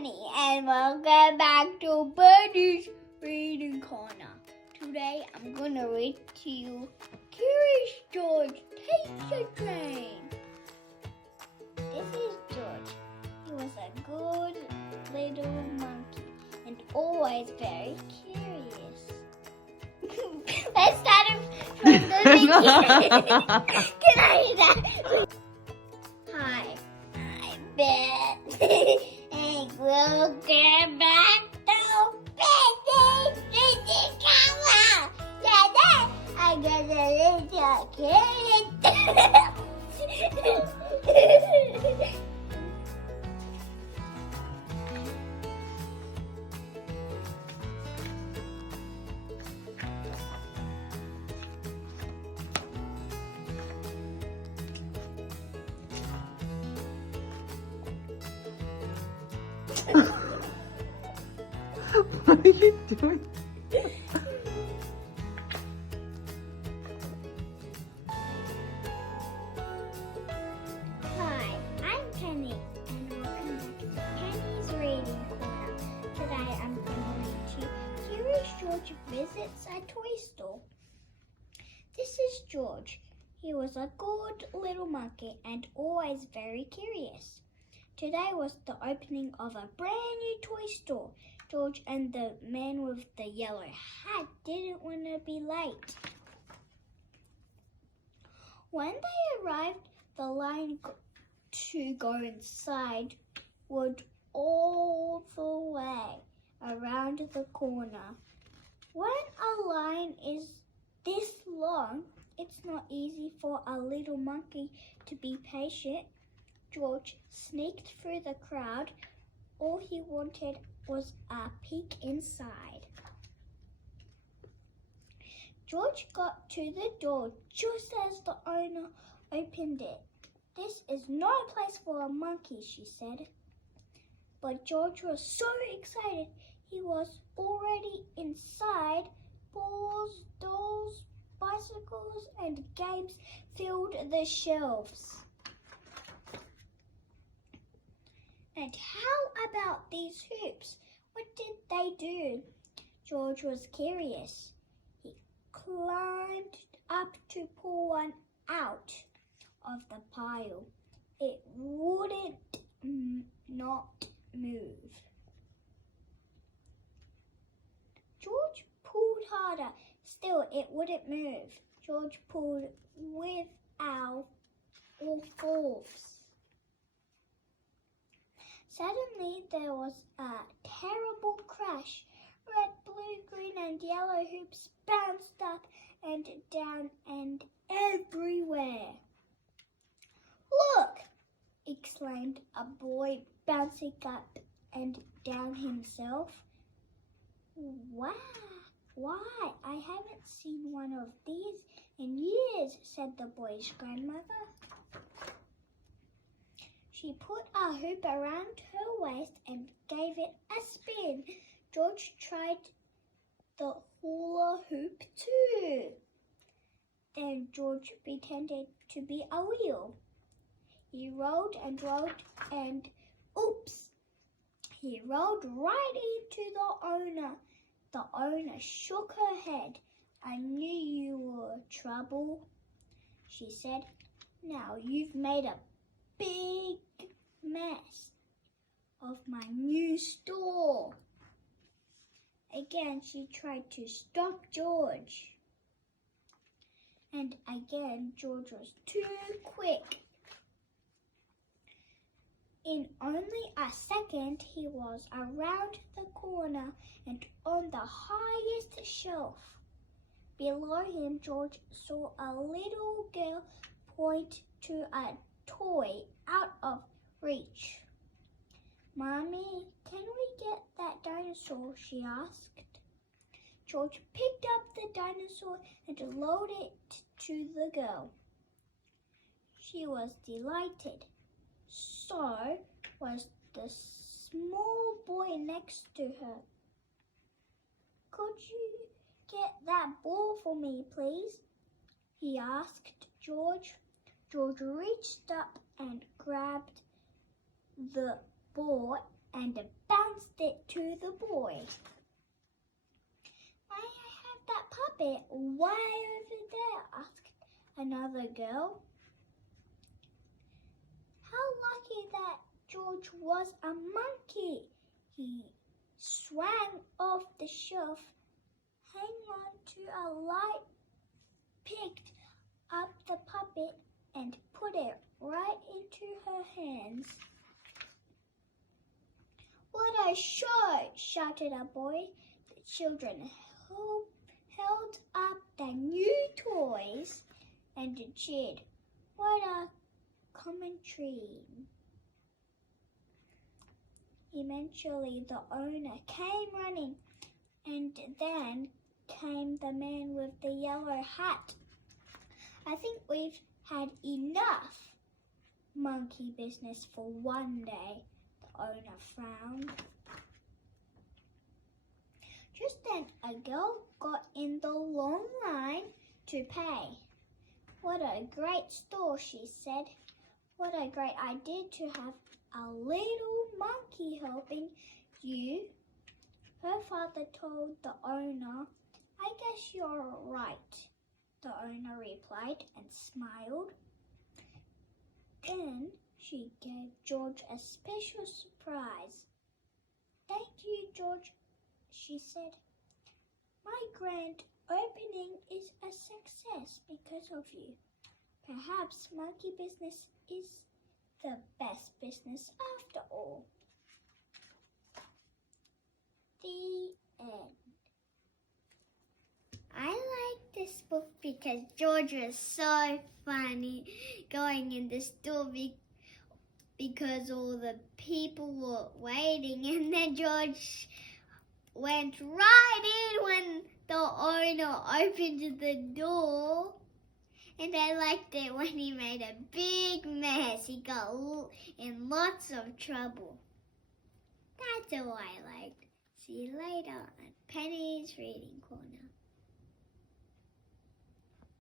Penny and welcome back to Birdie's Reading Corner. Today I'm going to read to you Curious George Takes a Train. This is George. He was a good little monkey and always very curious. Let's start from the beginning. Can I do that? Hi, I'm Ben. And we'll get back to Benny's Reading Corner. Today I'm gonna read your kids. What are you doing? Hi, I'm Penny, and welcome back to Penny's Reading Corner. Today I'm going to read to Curious George Visits a Toy Store. This is George. He was a good little monkey and always very curious. Today was the opening of a brand new toy store. George and the man with the yellow hat didn't want to be late. When they arrived, the line to go inside would all the way around the corner. When a line is this long, it's not easy for a little monkey to be patient. George sneaked through the crowd. All he wanted was a peek inside. George got to the door just as the owner opened it. "This is not a place for a monkey," she said. But George was so excited he was already inside. Balls, dolls, bicycles, and games filled the shelves. "And how about these hoops? What did they do?" George was curious. He climbed up to pull one out of the pile. It wouldn't not move. George pulled harder. Still, it wouldn't move. George pulled with all force. Suddenly, there was a terrible crash. Red, blue, green, and yellow hoops bounced up and down and everywhere. "Look!" exclaimed a boy, bouncing up and down himself. "Wow! Why, I haven't seen one of these in years," said the boy's grandmother. She put a hoop around her waist and gave it a spin. George tried the hula hoop too. Then George pretended to be a wheel. He rolled and rolled and oops! He rolled right into the owner. The owner shook her head. "I knew you were trouble," she said. "Now you've made a big mess of my new store." Again, she tried to stop George. And again, George was too quick. In only a second, he was around the corner and on the highest shelf. Below him, George saw a little girl point to a toy out of reach. "Mommy, can we get that dinosaur?" she asked. George picked up the dinosaur and lowered it to the girl. She was delighted. So was the small boy next to her. "Could you get that ball for me, please?" he asked George. George reached up and grabbed the ball and bounced it to the boy. May I have that puppet way over there? Asked another girl. How lucky that George was a monkey. He swung off the shelf, hung on to a light, picked up the puppet and put it right into her hands. What a show! Shouted a boy. The children held up their new toys and cheered. What a commentary. Eventually the owner came running, and then came the man with the yellow hat. I think we've had enough monkey business for one day, the owner frowned. Just then a girl got in the long line to pay. What a great store, she said. What a great idea to have a little monkey helping you. Her father told the owner, I guess you're right, the owner replied and smiled. Then she gave George a special surprise. Thank you, George, she said. My grand opening is a success because of you. Perhaps monkey business is the best business after all. The end. I like this book because George was so funny going in the store because all the people were waiting, and then George went right in when the owner opened the door. And I liked it when he made a big mess. He got in lots of trouble. That's all I liked. See you later on Penny's Reading Corner.